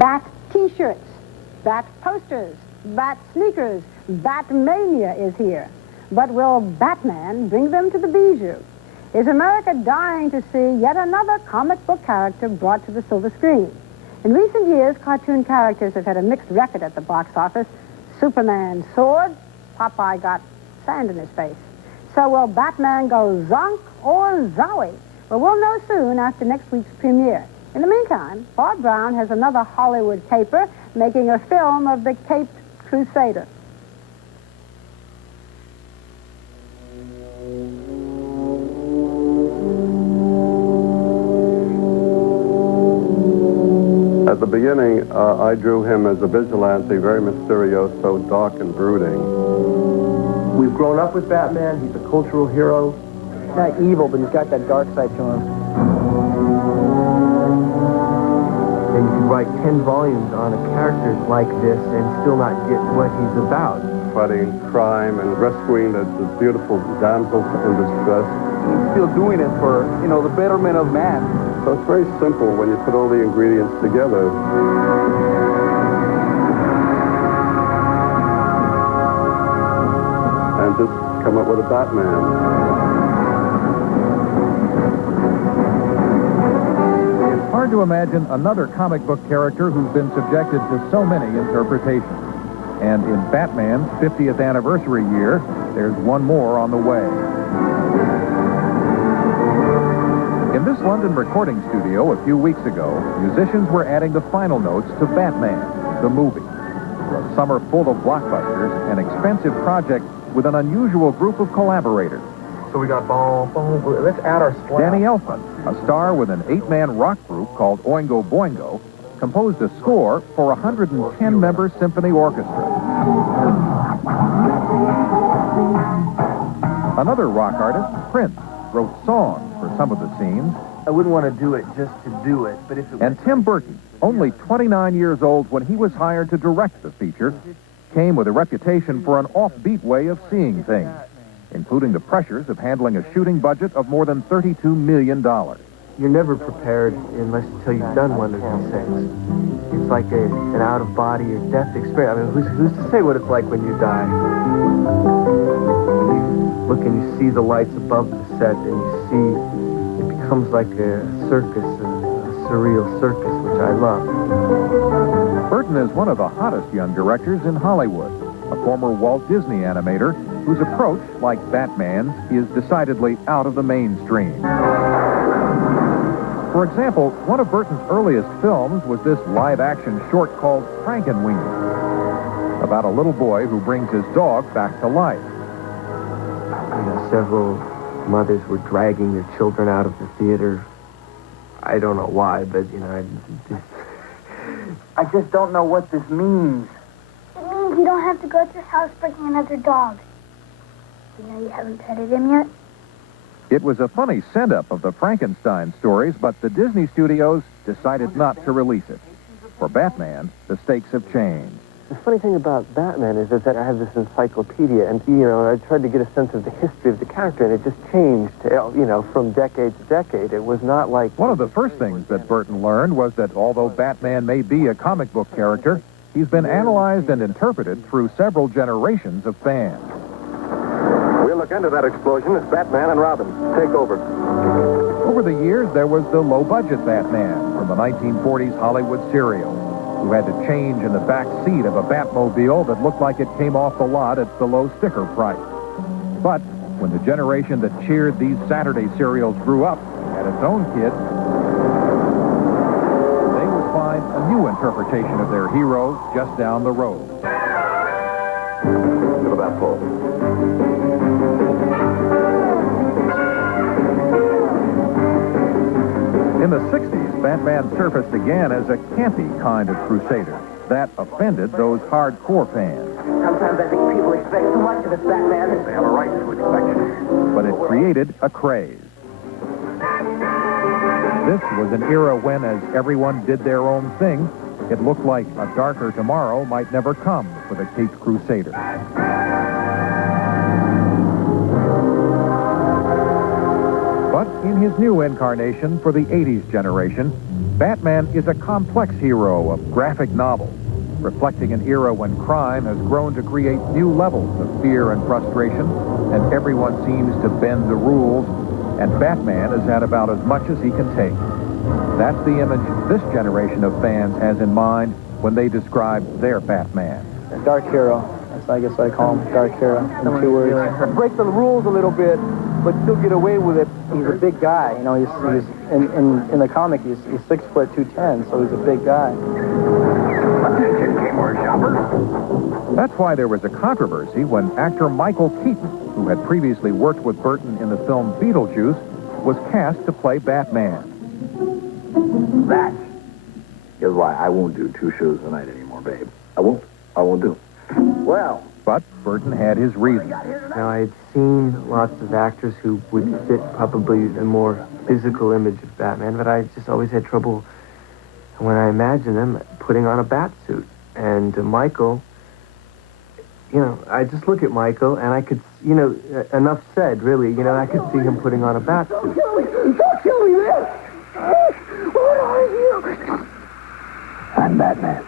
Bat T-shirts, Bat posters, Bat sneakers, Batmania is here. But will Batman bring them to the Bijou? Is America dying to see yet another comic book character brought to the silver screen? In recent years, cartoon characters have had a mixed record at the box office. Superman soared, Popeye got sand in his face. So will Batman go zonk or zowie? Well, we'll know soon after next week's premiere. In the meantime, Bob Brown has another Hollywood caper making a film of the Caped Crusader. At the beginning, I drew him as a vigilante, very mysterioso, dark and brooding. We've grown up with Batman. He's a cultural hero. He's not evil, but he's got that dark side to him. And you could write 10 volumes on a character like this and still not get what he's about. Fighting crime and rescuing the beautiful damsel in distress. He's still doing it for, the betterment of man. So it's very simple when you put all the ingredients together. And just come up with a Batman. It's hard to imagine another comic book character who's been subjected to so many interpretations. And in Batman's 50th anniversary year, there's one more on the way. In this London recording studio a few weeks ago, musicians were adding the final notes to Batman, the movie. For a summer full of blockbusters, an expensive project with an unusual group of collaborators. So we got boom, boom. Let's add our splash. Danny Elfman, a star with an 8-man rock group called Oingo Boingo, composed a score for a 110-member symphony orchestra. Another rock artist, Prince, wrote songs for some of the scenes. I wouldn't want to do it just to do it, but if it was... And Tim Burton, only 29 years old when he was hired to direct the feature, came with a reputation for an offbeat way of seeing things, including the pressures of handling a shooting budget of more than $32 million. You're never prepared until you've done one of these things. It's like an out-of-body or death experience. I mean, who's to say what it's like when you die? You look and you see the lights above the set, and you see it becomes like a circus, a surreal circus, which I love. Burton is one of the hottest young directors in Hollywood, a former Walt Disney animator whose approach, like Batman's, is decidedly out of the mainstream. For example, one of Burton's earliest films was this live-action short called Frankenweenie, about a little boy who brings his dog back to life. Several mothers were dragging their children out of the theater. I don't know why, but, I just don't know what this means. It means you don't have to go to your house bringing another dog. You know you haven't petted him yet? It was a funny send-up of the Frankenstein stories, but the Disney studios decided not to release it. For Batman, the stakes have changed. The funny thing about Batman is that I have this encyclopedia, and, I tried to get a sense of the history of the character, and it just changed, from decade to decade. It was not like... One of the first things that Burton learned was that although Batman may be a comic book character, he's been analyzed and interpreted through several generations of fans. We'll look into that explosion as Batman and Robin take over. Over the years, there was the low-budget Batman from the 1940s Hollywood serial, who had to change in the back seat of a Batmobile that looked like it came off the lot at below sticker price. But when the generation that cheered these Saturday serials grew up and had its own kids, they would find a new interpretation of their hero just down the road. To the Batpole. In the 60s, Batman surfaced again as a campy kind of crusader. That offended those hardcore fans. Sometimes I think people expect too much of us, Batman. They have a right to expect it. But it created a craze. This was an era when, as everyone did their own thing, it looked like a darker tomorrow might never come for the Caped Crusader. But in his new incarnation for the 80s generation, Batman is a complex hero of graphic novels, reflecting an era when crime has grown to create new levels of fear and frustration, and everyone seems to bend the rules, and Batman has had about as much as he can take. That's the image this generation of fans has in mind when they describe their Batman. Dark hero. That's, I guess I call him dark hero in 2 words. Break the rules a little bit, but still get away with it. He's a big guy. You know, he's in the comic, he's 6 foot 210, so he's a big guy. Attention, Kmart shoppers. That's why there was a controversy when actor Michael Keaton, who had previously worked with Burton in the film Beetlejuice, was cast to play Batman. That is why I won't do 2 shows a night anymore, babe. I won't do. Well. But Burton had his reasons. Now, I had seen lots of actors who would fit probably a more physical image of Batman, but I just always had trouble, when I imagined them, putting on a bat suit. And Michael, you know, I just look at Michael, and I could, you know, enough said, really. You know, I could see him putting on a bat suit. Don't kill me, man! What are you? I'm Batman.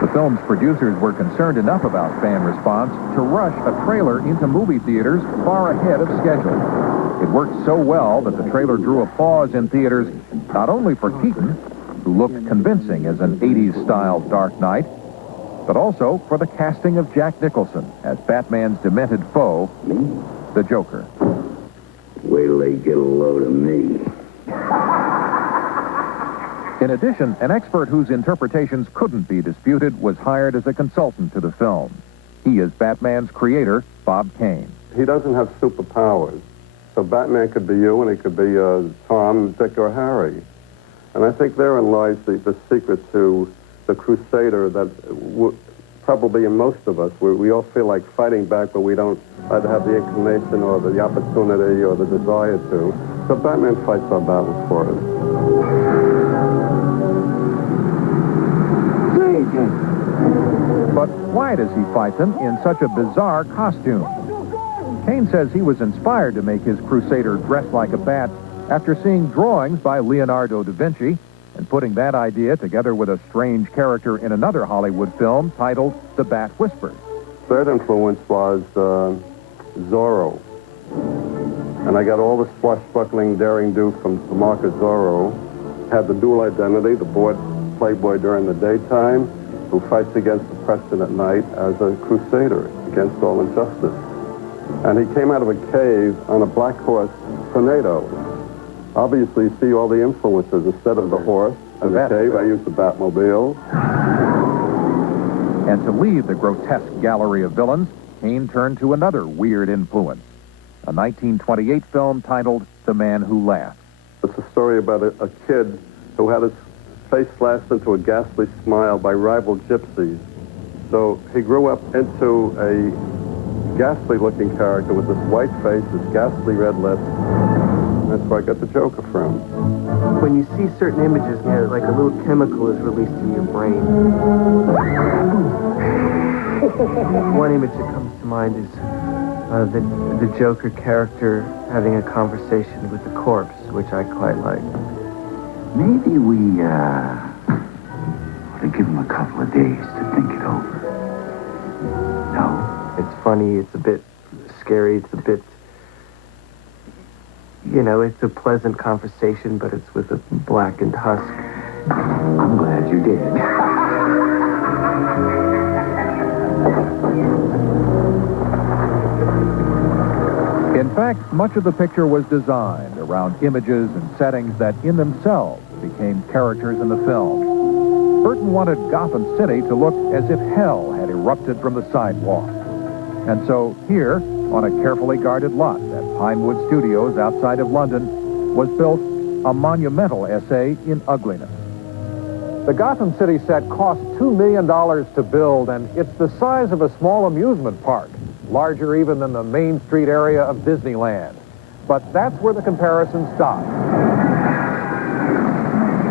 The film's producers were concerned enough about fan response to rush a trailer into movie theaters far ahead of schedule. It worked so well that the trailer drew applause in theaters not only for Keaton, who looked convincing as an 80s-style Dark Knight, but also for the casting of Jack Nicholson as Batman's demented foe, the Joker. Wait till they get a load of me. In addition, an expert whose interpretations couldn't be disputed was hired as a consultant to the film. He is Batman's creator, Bob Kane. He doesn't have superpowers. So Batman could be you, and he could be Tom, Dick, or Harry. And I think therein lies the secret to the Crusader that probably in most of us, we all feel like fighting back, but we don't either have the inclination or the opportunity or the desire to. So Batman fights our battles for us. But why does he fight them in such a bizarre costume? Kane says he was inspired to make his Crusader dress like a bat after seeing drawings by Leonardo da Vinci and putting that idea together with a strange character in another Hollywood film titled The Bat Whisperer. Third influence was Zorro. And I got all the swashbuckling daring do from the market Zorro. Had the dual identity, the bored playboy during the daytime, who fights against oppression at night as a crusader against all injustice. And he came out of a cave on a black horse, tornado. Obviously, you see all the influences. Instead of the horse and the cave, I used the Batmobile. And to lead the grotesque gallery of villains, Kane turned to another weird influence, a 1928 film titled The Man Who Laughed. It's a story about a kid who had his face slashed into a ghastly smile by rival gypsies. So he grew up into a ghastly-looking character with this white face, this ghastly red lips. That's where I got the Joker from. When you see certain images, you know, like a little chemical is released in your brain. One image that comes to mind is the Joker character having a conversation with the corpse, which I quite like. Maybe we ought to give him a couple of days to think it over. No? It's funny, it's a bit scary, it's a bit, you know, it's a pleasant conversation, but it's with a blackened husk. I'm glad you did. In fact, much of the picture was designed around images and settings that in themselves became characters in the film. Burton wanted Gotham City to look as if hell had erupted from the sidewalk. And so here, on a carefully guarded lot at Pinewood Studios outside of London, was built a monumental essay in ugliness. The Gotham City set cost $2 million to build, and it's the size of a small amusement park, larger even than the Main Street area of Disneyland. But that's where the comparison stops.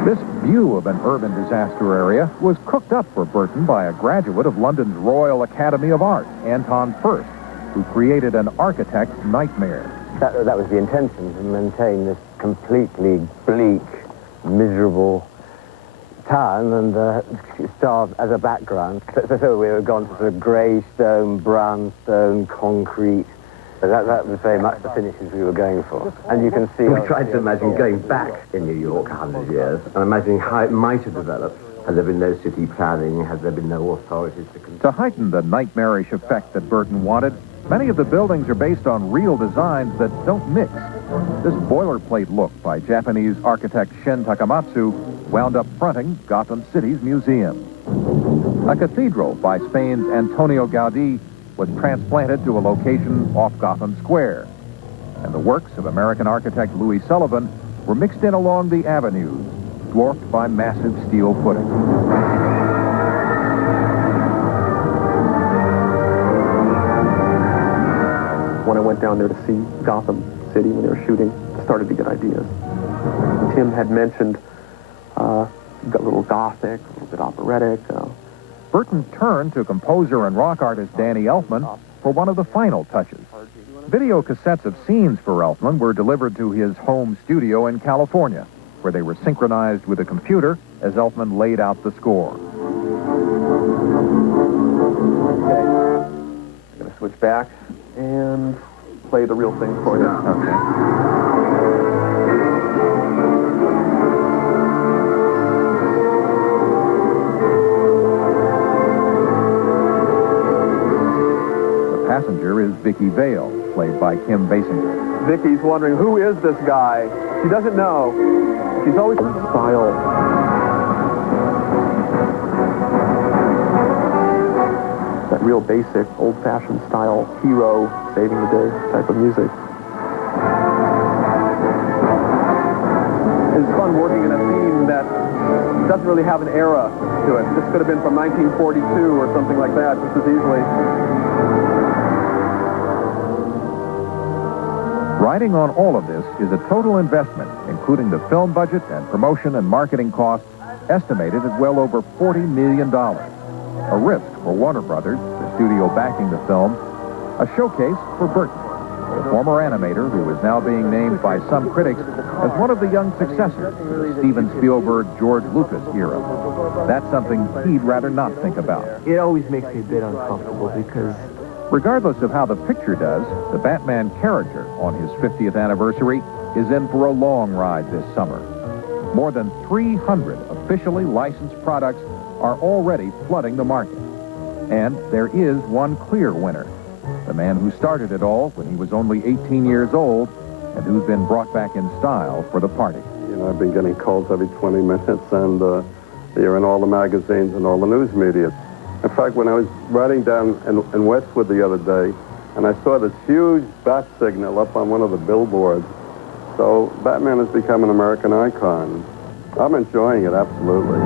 This view of an urban disaster area was cooked up for Burton by a graduate of London's Royal Academy of Art, Anton First, who created an architect's nightmare. That was the intention, to maintain this completely bleak, miserable town and start as a background. So we were gone to sort of grey stone, brown stone, concrete. That was very much the finishes we were going for. And you can see... We tried to imagine going back in New York 100 years and imagining how it might have developed had there been no city planning, had there been no authorities to control. To heighten the nightmarish effect that Burton wanted, many of the buildings are based on real designs that don't mix. This boilerplate look by Japanese architect Shin Takamatsu wound up fronting Gotham City's museum. A cathedral by Spain's Antonio Gaudí was transplanted to a location off Gotham Square. And the works of American architect Louis Sullivan were mixed in along the avenues, dwarfed by massive steel footings. When I went down there to see Gotham City when they were shooting, I started to get ideas. Tim had mentioned a little gothic, a little bit operatic. Burton turned to composer and rock artist Danny Elfman for one of the final touches. Video cassettes of scenes for Elfman were delivered to his home studio in California, where they were synchronized with a computer as Elfman laid out the score. Okay. I'm going to switch back and play the real thing for you. Okay. Passenger is Vicky Vale, played by Kim Basinger. Vicky's wondering, who is this guy? She doesn't know. She's always style. That real basic, old-fashioned style, hero, saving the day type of music. It's fun working in a scene that doesn't really have an era to it. This could have been from 1942 or something like that, just as easily. Riding on all of this is a total investment, including the film budget and promotion and marketing costs, estimated at well over $40 million. A risk for Warner Brothers, the studio backing the film, a showcase for Burton, the former animator who is now being named by some critics as one of the young successors to the Steven Spielberg, George Lucas era. That's something he'd rather not think about. It always makes me a bit uncomfortable because... Regardless of how the picture does, the Batman character on his 50th anniversary is in for a long ride this summer. More than 300 officially licensed products are already flooding the market. And there is one clear winner, the man who started it all when he was only 18 years old and who's been brought back in style for the party. You know, I've been getting calls every 20 minutes, and you're in all the magazines and all the news media. In fact, when I was riding down in Westwood the other day, and I saw this huge bat signal up on one of the billboards. So Batman has become an American icon. I'm enjoying it, absolutely.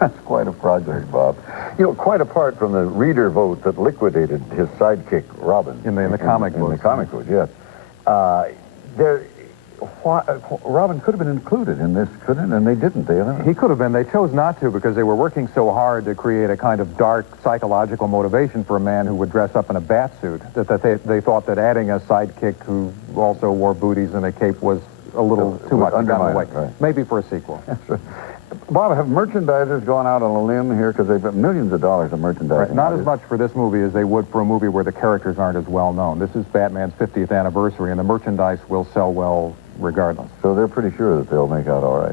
That's quite a project, Bob. You know, quite apart from the reader vote that liquidated his sidekick, Robin. In the comic books. In the comic books, yes. Robin could have been included in this, couldn't it? And they didn't. He could have been. They chose not to because they were working so hard to create a kind of dark psychological motivation for a man who would dress up in a bat suit that they thought that adding a sidekick who also wore booties and a cape was a little too much. Right. Maybe for a sequel. Bob, have merchandisers gone out on a limb here? Because they've got millions of dollars of merchandising. Right. Not as much for this movie as they would for a movie where the characters aren't as well known. This is Batman's 50th anniversary, and the merchandise will sell well regardless. So they're pretty sure that they'll make out all right.